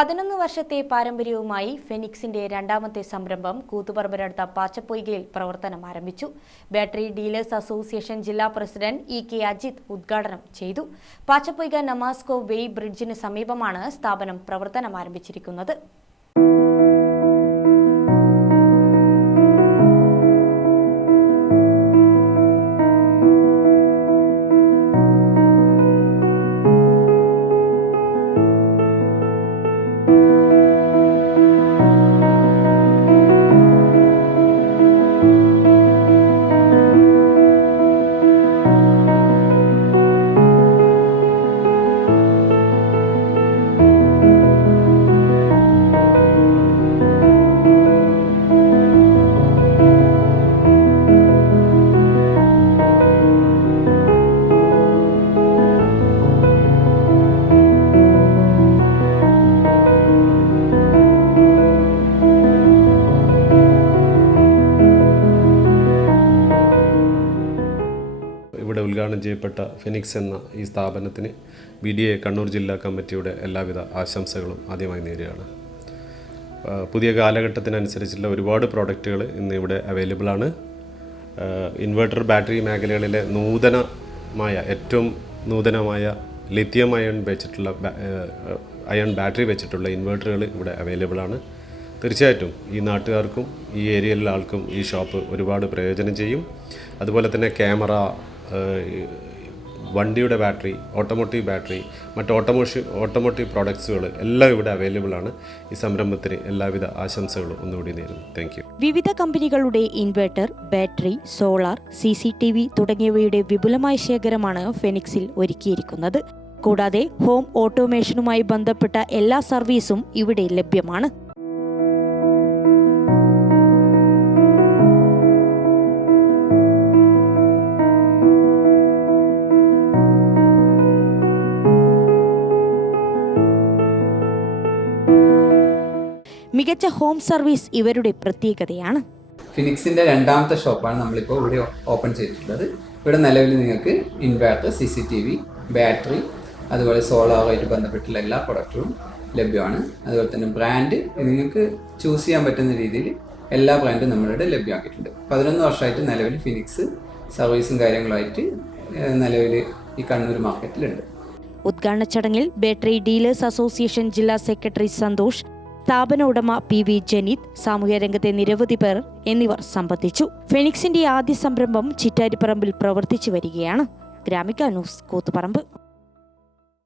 പതിനൊന്ന് വർഷത്തെ പാരമ്പര്യവുമായി ഫെനിക്സിന്റെ രണ്ടാമത്തെ സംരംഭം കൂത്തുപറമ്പിനടുത്ത പാച്ചപ്പൊയ്കയിൽ പ്രവർത്തനം ആരംഭിച്ചു. ബാറ്ററി ഡീലേഴ്സ് അസോസിയേഷൻ ജില്ലാ പ്രസിഡന്റ് ഇ കെ അജിത് ഉദ്ഘാടനം ചെയ്തു. പാച്ചപ്പൊയ്ക നമാസ്കോ വെയ് ബ്രിഡ്ജിന് സമീപമാണ് സ്ഥാപനം പ്രവർത്തനം ആരംഭിച്ചിരിക്കുന്നത്. ഇവിടെ ഉദ്ഘാടനം ചെയ്യപ്പെട്ട ഫിനിക്സ് എന്ന ഈ സ്ഥാപനത്തിന് ബി ഡി എ കണ്ണൂർ ജില്ലാ കമ്മിറ്റിയുടെ എല്ലാവിധ ആശംസകളും ആദ്യമായി നേരുകയാണ്. പുതിയ കാലഘട്ടത്തിനനുസരിച്ചുള്ള ഒരുപാട് പ്രോഡക്റ്റുകൾ ഇന്ന് ഇവിടെ അവൈലബിൾ ആണ് ഇൻവെർട്ടർ ബാറ്ററി മേഖലകളിലെ നൂതനമായ ഏറ്റവും നൂതനമായ ലിഥിയം അയൺ വെച്ചിട്ടുള്ള അയൺ ബാറ്ററി വെച്ചിട്ടുള്ള ഇൻവെർട്ടറുകൾ ഇവിടെ അവൈലബിൾ ആണ് തീർച്ചയായിട്ടും ഈ നാട്ടുകാർക്കും ഈ ഏരിയയിലുള്ള ആൾക്കും ഈ ഷോപ്പ് ഒരുപാട് പ്രയോജനം ചെയ്യും. അതുപോലെ തന്നെ ക്യാമറ വണ്ടിയുടെ ബാറ്ററി ഓട്ടോമോട്ടീവ് ബാറ്ററി മറ്റ് ഓട്ടോമോഷി ഓട്ടോമോട്ടീവ് പ്രോഡക്ട്സുകൾ എല്ലാം ഇവിടെ അവൈലബിൾ ആണ് ഈ സംരംഭത്തിന് എല്ലാവിധ ആശംസകളും ഒന്നുകൂടി നേരുന്നു. താങ്ക് യു വിവിധ കമ്പനികളുടെ inverter battery solar C C T V തുടങ്ങിയവയുടെ വിപുലമായ ശേഖരമാണ് ഫെനിക്സിൽ ഒരുക്കിയിരിക്കുന്നത്. കൂടാതെ ഹോം ഓട്ടോമേഷനുമായി ബന്ധപ്പെട്ട എല്ലാ സർവീസും ഇവിടെ ലഭ്യമാണ്. മികച്ച ഹോം സർവീസ് ഇവരുടെ പ്രത്യേകതയാണ്. ഫിനിക്സിന്റെ രണ്ടാമത്തെ ഷോപ്പാണ് നമ്മളിപ്പോൾ ഇവിടെ ഓപ്പൺ ചെയ്തിട്ടുള്ളത്. ഇവിടെ നിലവിൽ നിങ്ങൾക്ക് inverter C C T V battery അതുപോലെ സോളാറുമായിട്ട് ബന്ധപ്പെട്ടുള്ള എല്ലാ പ്രൊഡക്റ്റുകളും ലഭ്യമാണ്. അതുപോലെ തന്നെ ബ്രാൻഡ് നിങ്ങൾക്ക് ചൂസ് ചെയ്യാൻ പറ്റുന്ന രീതിയിൽ എല്ലാ ബ്രാൻഡും നമ്മളിവിടെ ലഭ്യമാക്കിയിട്ടുണ്ട്. പതിനൊന്ന് വർഷമായിട്ട് നിലവിൽ ഫിനിക്സ് സർവീസും കാര്യങ്ങളുമായിട്ട് നിലവിൽ ഈ കണ്ണൂർ മാർക്കറ്റിലുണ്ട്. ഉദ്ഘാടന ചടങ്ങിൽ ബാറ്ററി ഡീലേഴ്സ് അസോസിയേഷൻ ജില്ലാ സെക്രട്ടറി സന്തോഷ് സ്ഥാപന ഉടമ പി വി ജനീത് സാമൂഹ്യ രംഗത്തെ നിരവധി പേർ എന്നിവർ സംബന്ധിച്ചു. ഫെനിക്സിന്റെ ആദ്യ സംരംഭം ചിറ്റാരിപ്പറമ്പിൽ പ്രവർത്തിച്ചു വരികയാണ്. ഗ്രാമിക ന്യൂസ് കൂത്തുപറമ്പ്.